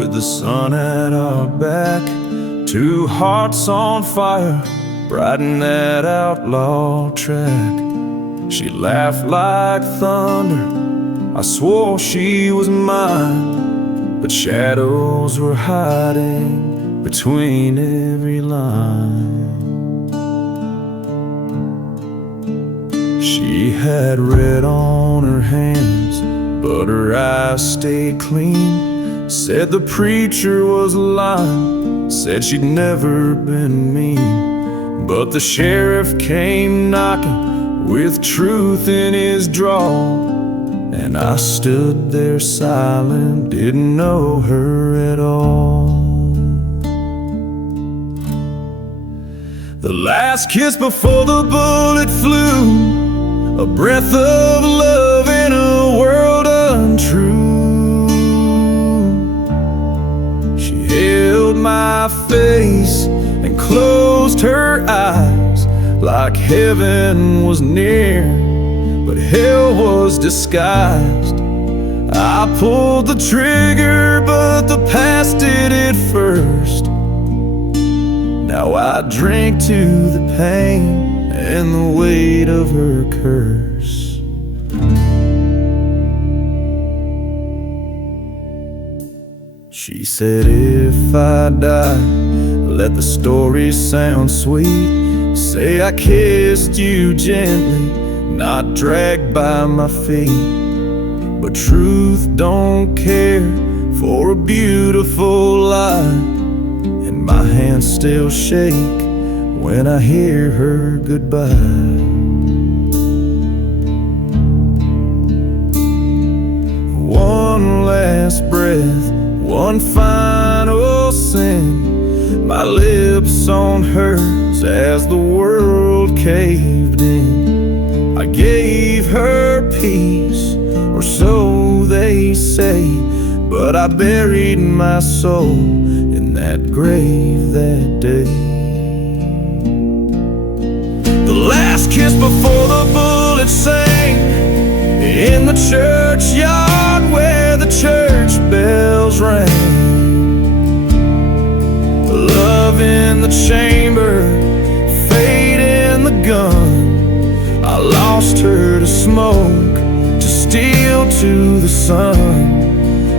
with the sun at our back. Two hearts on fire, riding that outlaw track. She laughed like thunder, I swore she was mine, but shadows were hiding between every line. She had red on her hands, but her eyes stayed clean. Said the preacher was lying, said she'd never been mean. But the sheriff came knocking with truth in his drawl, and I stood there silent, didn't know her at all. The last kiss before the bullet flew, a breath of love in a world untrue. She held my face and closed her eyes, like heaven was near, but hell was disguised. I pulled the trigger, but the past did it first. Now I drink to the pain and the weight of her curse. She said if I die, let the story sound sweet. Say I kissed you gently, not dragged by my feet. But truth don't care for a beautiful lie, and my hands still shake when I hear her goodbye. One last breath, one final sin, my lips on hers as the world caved in. I gave her peace, or so they say, but I buried my soul in that grave that day. The last kiss before the bullet sang in the churchyard where the church bells rang. Love in the chamber, fate in the gun. I lost her to smoke, to steel, to the sun.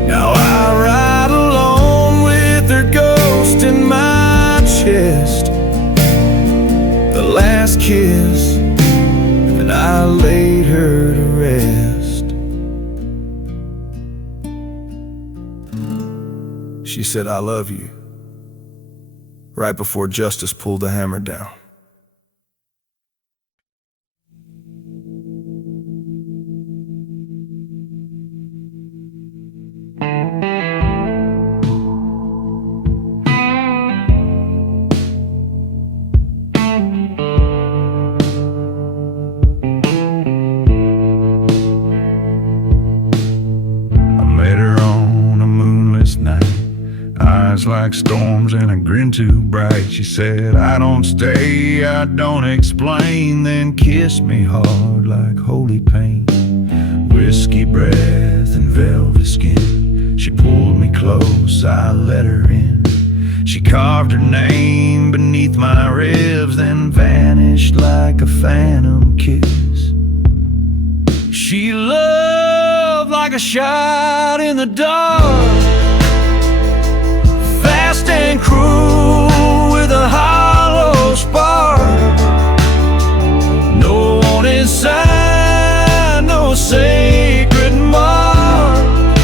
Now I ride alone with her ghost in my chest. The last kiss, and I laid her to rest. She said, I love you, right before justice pulled the hammer down. Eyes like storms and a grin too bright. She said, I don't stay, I don't explain, then kissed me hard like holy pain. Whiskey breath and velvet skin. She pulled me close, I let her in. She carved her name beneath my ribs, then vanished like a phantom kiss. She loved like a shot in the dark, fast and cruel with a hollow spark. No warning sign, no sacred mark,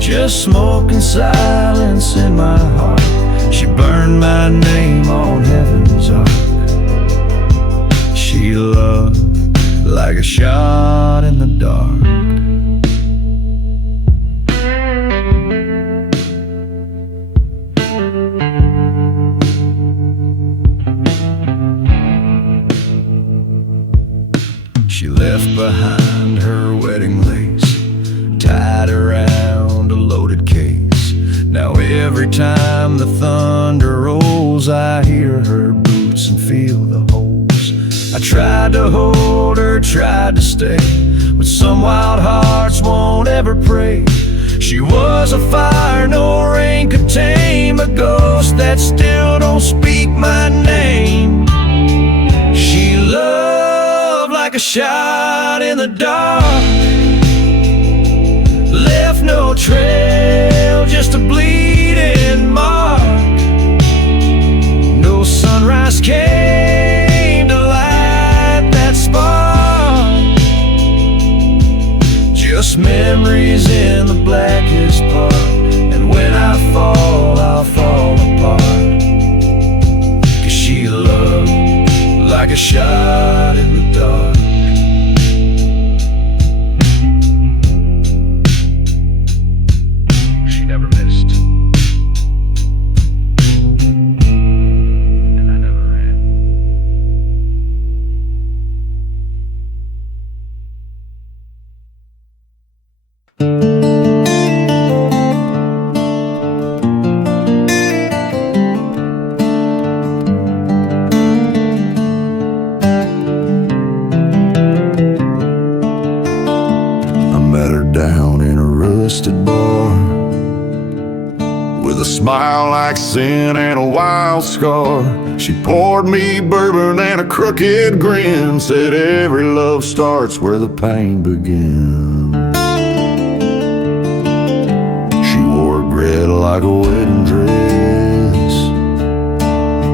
just smoke and silence in my heart. She burned my name on heaven's ark. She loved like a shot in the dark. She left behind her wedding lace, tied around a loaded case. Now every time the thunder rolls, I hear her boots and feel the holes. I tried to hold her, tried to stay, but some wild hearts won't ever pray. She was a fire no rain could tame, a ghost that still don't speak my name. She loved like a shot in the dark, left no trail, just a bleeding mark. No sunrise came to light that spark, just memories in the blackest part. And when I fall, I'll fall apart, 'cause she loved like a shot in the dark. She never missed, and I never ran. Down in a rusted bar, with a smile like sin and a wild scar. She poured me bourbon and a crooked grin, said every love starts where the pain begins. She wore red like a wedding dress,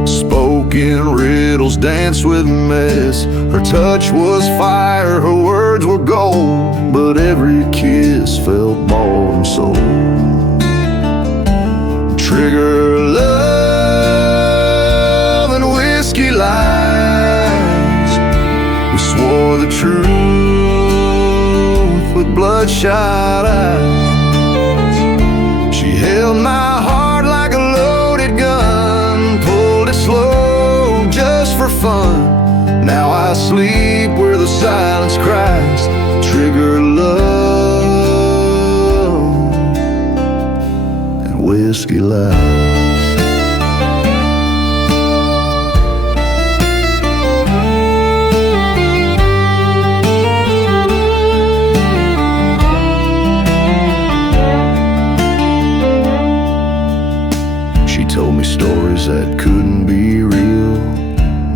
spoke in riddles, danced with mess. Her touch was fire, her words were gold, but every kiss felt bought and sold. Trigger love and whiskey lies, we swore the truth with bloodshot eyes. She held my heart like a loaded gun, pulled it slow just for fun. Now I sleep where the silence cries. Trigger love and whiskey lies. She told me stories that couldn't be real,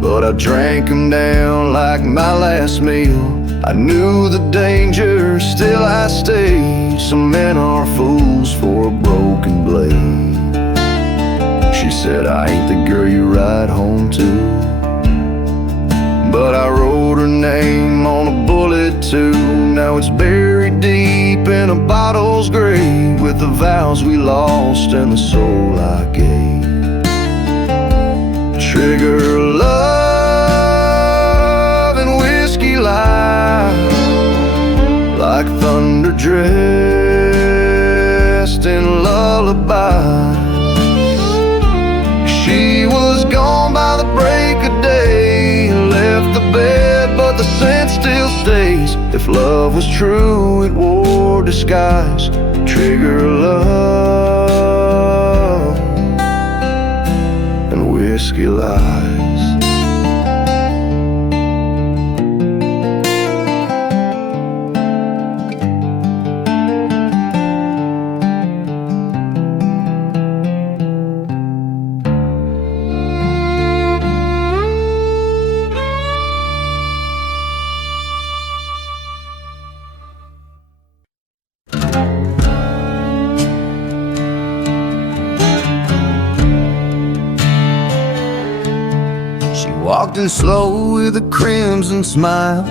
but I drank them down like my last meal. I knew the danger, still I stayed. Some men are fools for a broken blade. She said, I ain't the girl you ride home to, but I wrote her name on a bullet too. Now it's buried deep in a bottle's grave, with the vows we lost and the soul I gave. Trigger love and whiskey lies, like thunder dressed in lullabies. She was gone by the break of day, left the bed but the scent still stays. If love was true, it wore disguise. Trigger love and whiskey lies. Walked in slow with a crimson smile,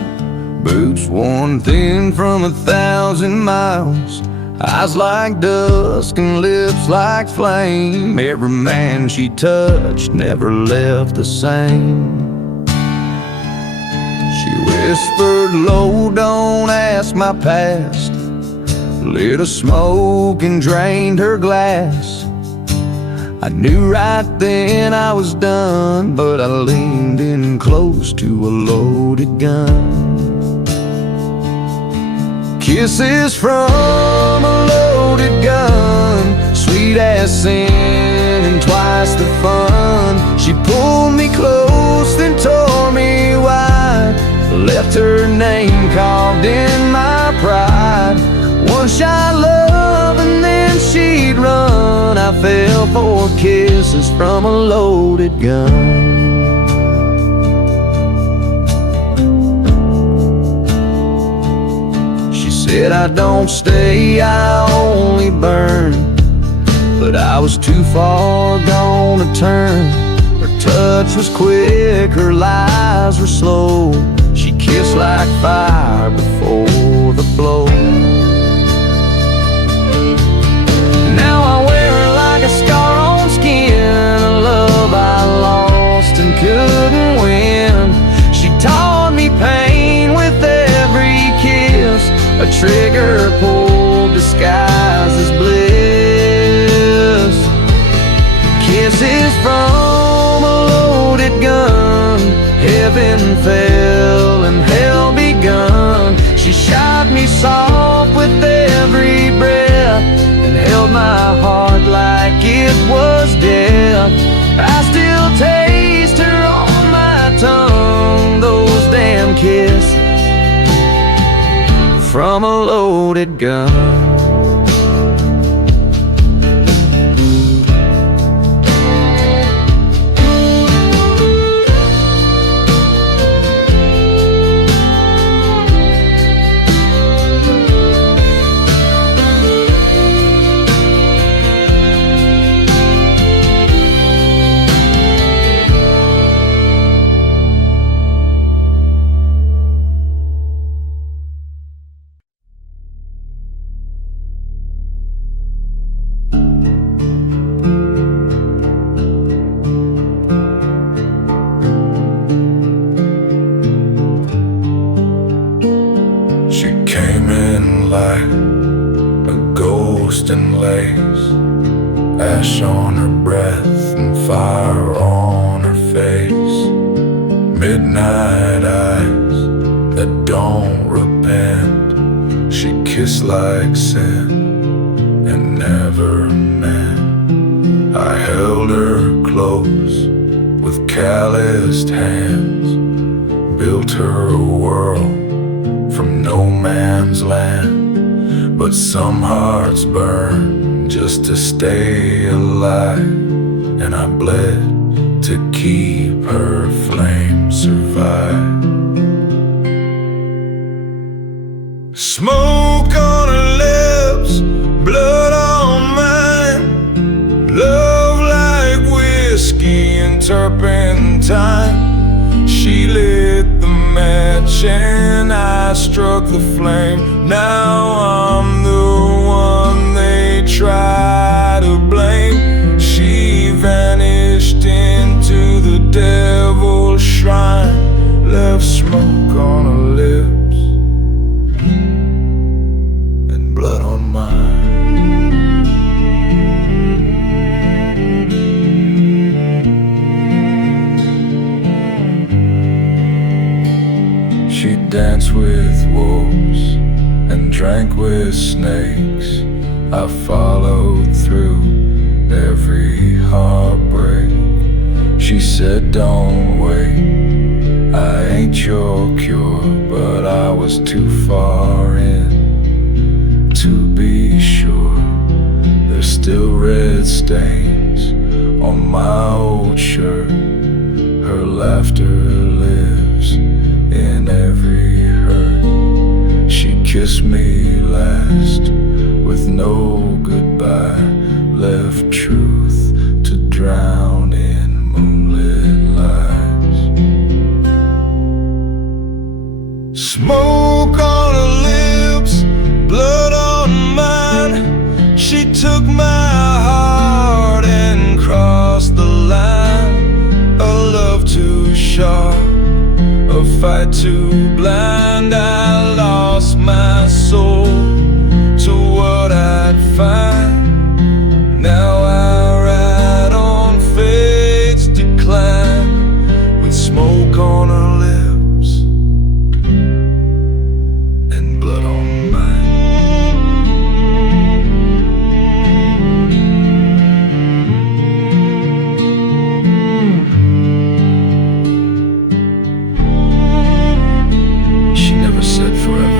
boots worn thin from 1,000 miles, eyes like dusk and lips like flame. Every man she touched never left the same. She whispered low, don't ask my past, lit a smoke and drained her glass. I knew right then I was done, but I leaned in close to a loaded gun. Kisses from a loaded gun, sweet as sin and twice the fun. She pulled me close, then tore me wide, left her name carved in my pride. One shot love and fell for kisses from a loaded gun. She said, I don't stay, I only burn, but I was too far gone to turn. Her touch was quick, her lies were slow. She kissed like fire before the blow. Now I wear her like a scar on skin, a love I lost and couldn't win. She taught me pain with every kiss, a trigger pulled disguised as bliss. Kisses from a loaded gun, heaven fell and hell begun. She shot me soft with every breath and held my heart like it was death. I still taste her on my tongue, those damn kisses from a loaded gun. Like a ghost in lace, ash on her breath and fire on her face. Midnight eyes that don't repent. She kissed like sin and never meant. I held her close with calloused hands, built her a world from no man's land. But some hearts burn just to stay alive, and I bled to keep her flame survive. Smoke on her lips, blood on mine, love like whiskey and turpentine. She lit the match and I struck the flame. Now I'm the one they try to blame. She vanished into the devil's shrine, left smoke on her lips and blood on mine. She danced with wolves and drank with snakes. I followed through every heartbreak. She said, don't wait, I ain't your cure, but I was too far in to be sure. There's still red stains on my old shirt. Her laughter lives in every hurt. She kissed me last with no goodbye, left truth to drown in moonlit lights. Smoke on her lips, blood on mine. She took my heart and crossed the line. A love too sharp, a fight too blind. I lost my soul to what I'd find. Now I ride on fate's decline, with smoke on her lips and blood on mine. She never said forever.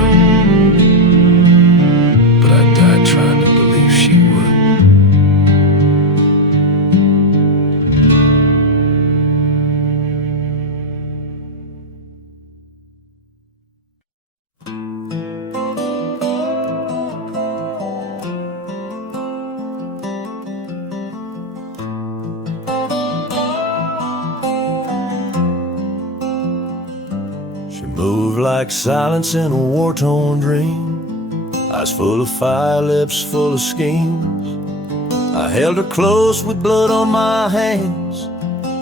She moved like silence in a war-torn dream, eyes full of fire, lips full of schemes. I held her close with blood on my hands,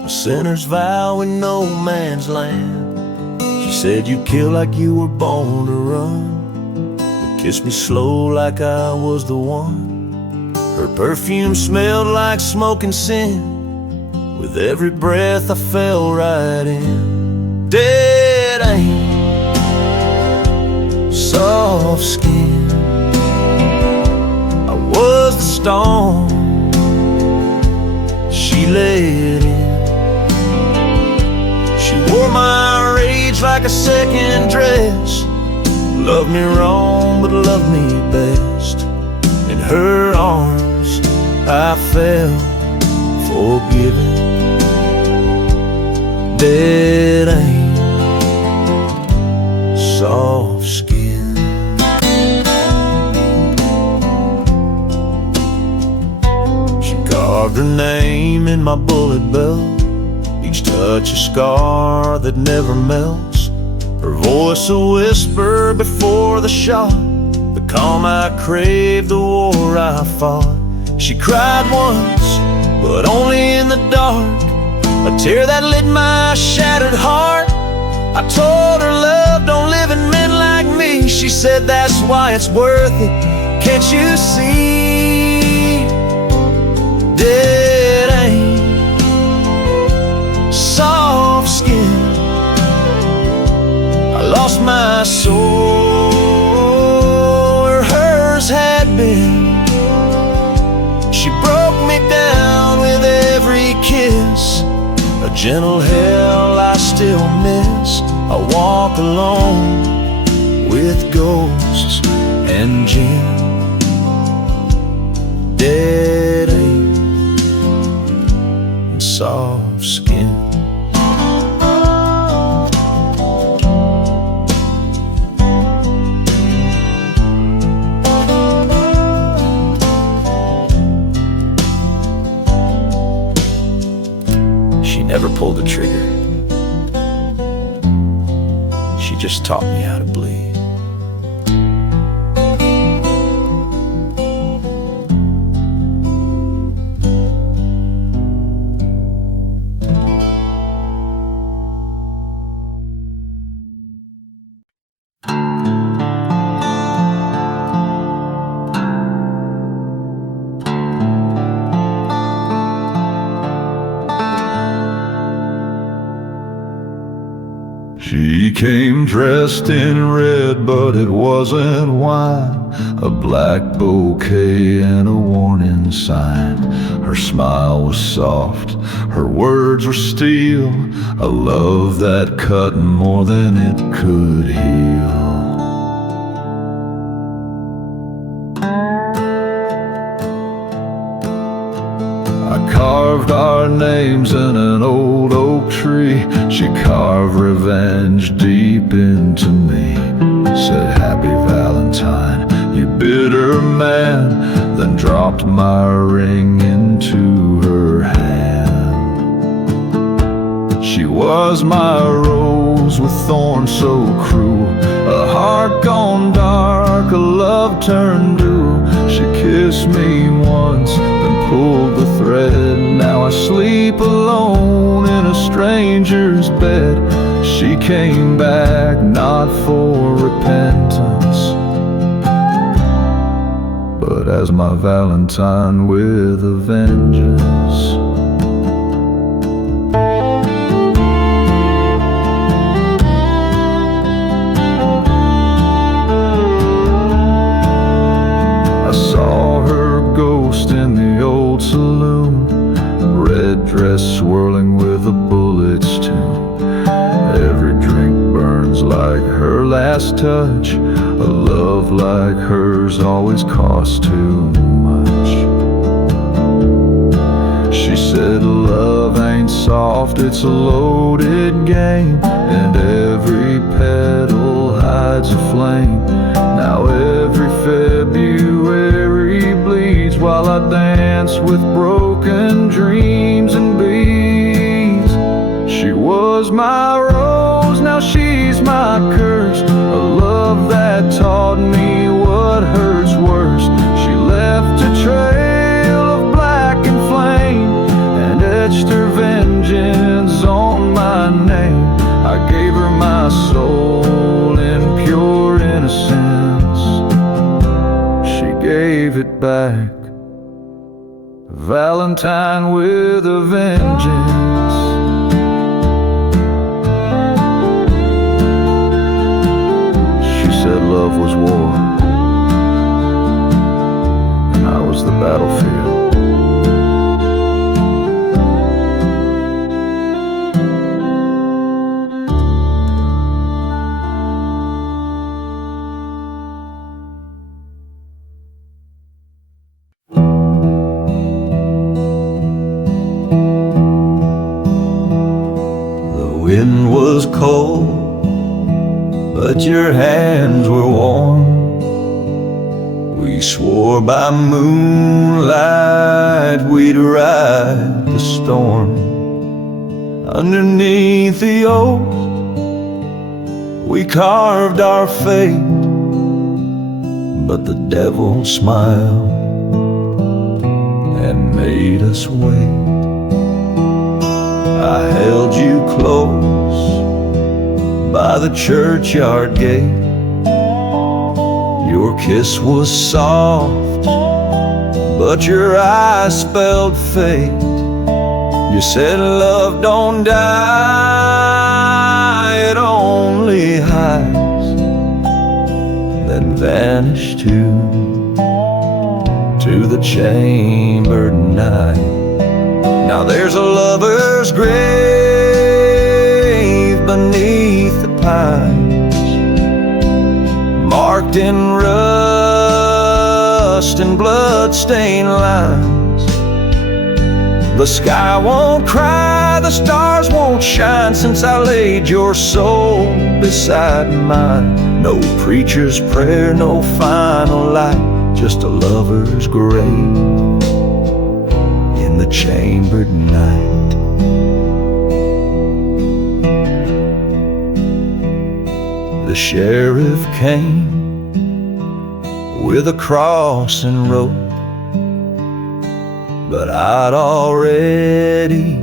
a sinner's vow in no man's land. She said, you kill like you were born to run, but kissed me slow like I was the one. Her perfume smelled like smoke and sin, with every breath I fell right in. Dead aim, soft skin, I was the storm she let in. She wore my rage like a second dress, loved me wrong but loved me best. In her arms I fell forgiven. Dead aim, soft skin. She carved her name in my bullet belt, each touch a scar that never melts. Her voice a whisper before the shot, the calm I craved, the war I fought. She cried once, but only in the dark, a tear that lit my shattered heart. I told her love don't live in men like me. She said that's why it's worth it, can't you see? Dead aim, soft skin, I lost my soul where hers had been. She broke me down with every kiss, a gentle hell I still miss. I walk alone with ghosts and gin. Dead aim and soft skin. She never pulled the trigger, she just taught me how to bleed. She came dressed in red, but it wasn't wine, a black bouquet and a warning sign. Her smile was soft, her words were steel, a love that cut more than it could heal. I carved our names in an old oak tree. She carved revenge deep into me. Said, happy Valentine, you bitter man. Then dropped my ring into her hand. She was my rose with thorns so cruel, a heart gone dark, a love turned blue. She kissed me once, then pulled the thread. Now I sleep alone in a stranger's bed. She came back not for repentance, but as my Valentine with a vengeance. I saw her ghost in the old saloon, red dress swirling with a bullet's tune. Every drink burns like her last touch, a love like hers always costs too much. She said love ain't soft, it's a loaded game, and every petal hides a flame. Now every February bleeds while I dance with broken dreams and beads. She was my rose, now she's my back. Valentine with a vengeance. She said love was war, and I was the battlefield. The wind was cold, but your hands were warm. We swore by moonlight we'd ride the storm. Underneath the oak, we carved our fate, but the devil smiled and made us wait. I held you close by the churchyard gate. Your kiss was soft, but your eyes spelled fate. You said love don't die, it only hides, then vanished to the chambered night. Now there's a lover's grave beneath the pines, marked in rust and blood-stained lines. The sky won't cry, the stars won't shine, since I laid your soul beside mine. No preacher's prayer, no final light, just a lover's grave in the chambered night. The sheriff came with a cross and rope, but I'd already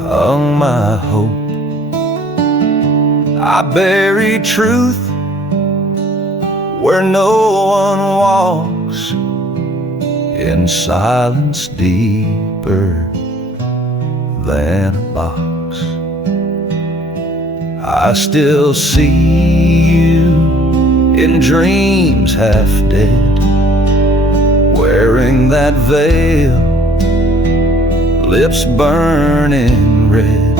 hung my hope. I buried truth where no one walks, in silence deeper than a box. I still see you in dreams half dead, wearing that veil, lips burning red.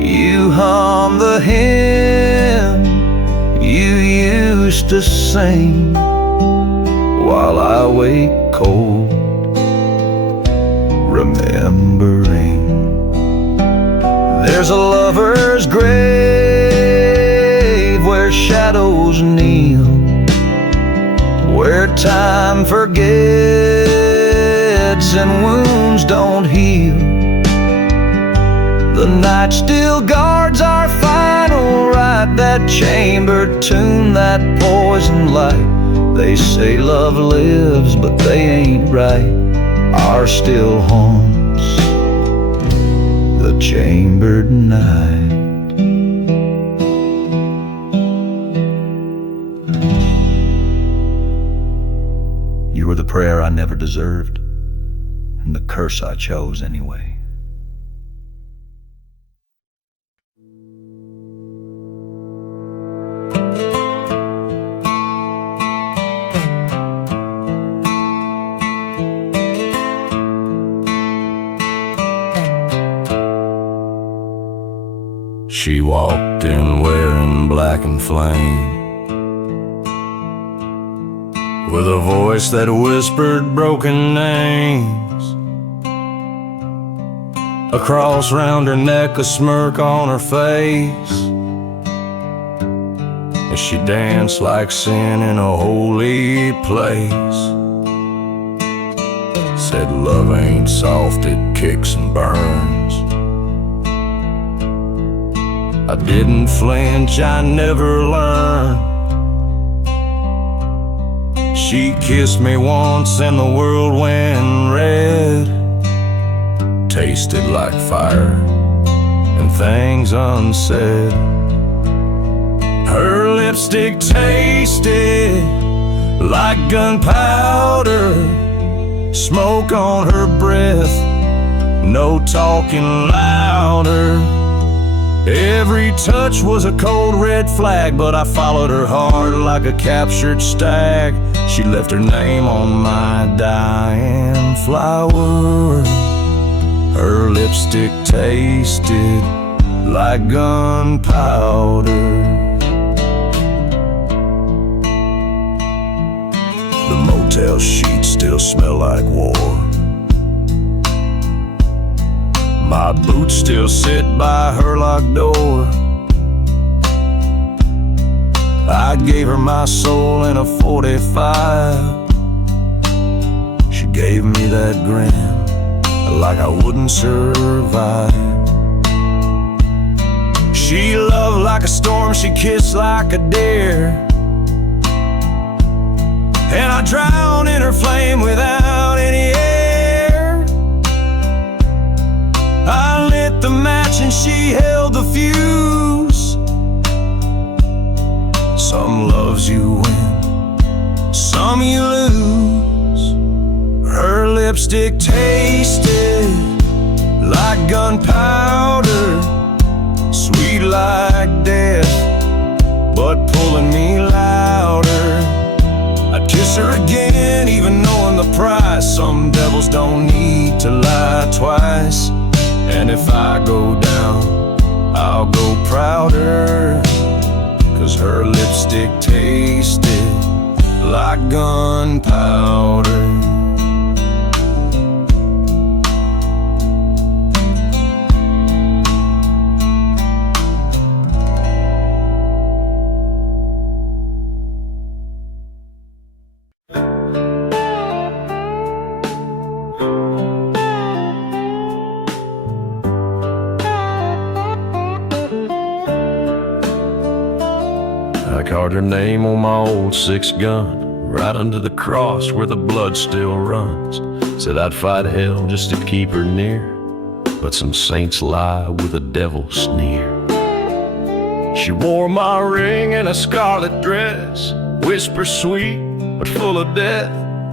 You hum the hymn you used to sing, while I wake cold, remembering. There's a lover's grave where shadows kneel, where time forgets and wounds don't heal. The night still guards our final rite, that chambered tune, that poison light. They say love lives, but they ain't right. Ours still haunts the chambered night. You were the prayer I never deserved, and the curse I chose anyway. She walked in wearing black and flame, with a voice that whispered broken names. A cross round her neck, a smirk on her face, as she danced like sin in a holy place. Said love ain't soft, it kicks and burns. I didn't flinch, I never learned. She kissed me once and the world went red, tasted like fire and things unsaid. Her lipstick tasted like gunpowder, smoke on her breath, no talking louder. Every touch was a cold red flag, but I followed her hard like a captured stag. She left her name on my dying flower. Her lipstick tasted like gunpowder. The motel sheets still smell like war. My boots still sit by her locked door. I gave her my soul in a 45. She gave me that grin like I wouldn't survive. She loved like a storm, she kissed like a deer, and I drowned in her flame without any air. I lit the match and she held the fuse. Some loves you win, some you lose. Her lipstick tasted like gunpowder, sweet like death, but pulling me louder. I'd kiss her again, even knowing the price. Some devils don't need to lie twice. And if I go down, I'll go prouder, 'cause her lipstick tasted like gunpowder. I carved her name on my old 6 gun, right under the cross where the blood still runs. Said I'd fight hell just to keep her near, but some saints lie with a devil sneer. She wore my ring in a scarlet dress, whisper sweet but full of death.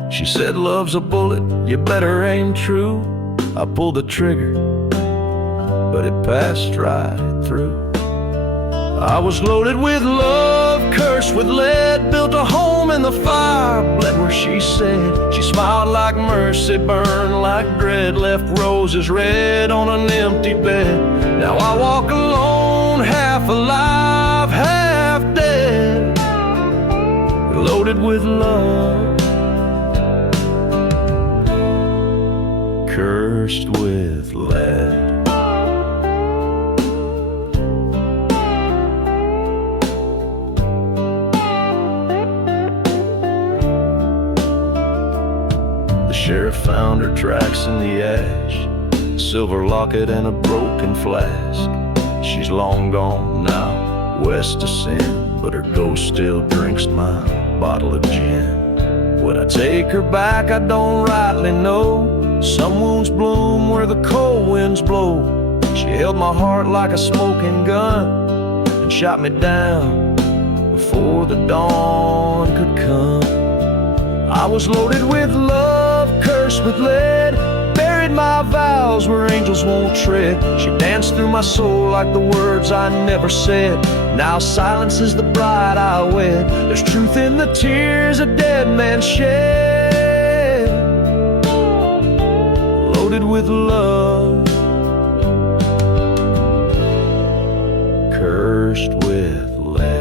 She said love's a bullet, you better aim true. I pulled the trigger, but it passed right through. I was loaded with love, cursed with lead, built a home in the fire, bled where she said. She smiled like mercy, burned like dread, left roses red on an empty bed. Now I walk alone, half alive, half dead, loaded with love, cursed with lead. The sheriff found her tracks in the ash, a silver locket and a broken flask. She's long gone now, west of sin, but her ghost still drinks my bottle of gin. Would I take her back? I don't rightly know. Some wounds bloom where the cold winds blow. She held my heart like a smoking gun and shot me down before the dawn could come. I was loaded with love, cursed with lead, buried my vows where angels won't tread. She danced through my soul like the words I never said. Now silence is the bride I wed. There's truth in the tears a dead man shed, loaded with love, cursed with lead.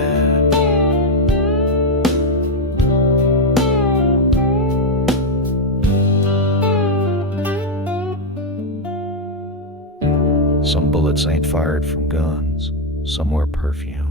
Some bullets ain't fired from guns, some wear perfume.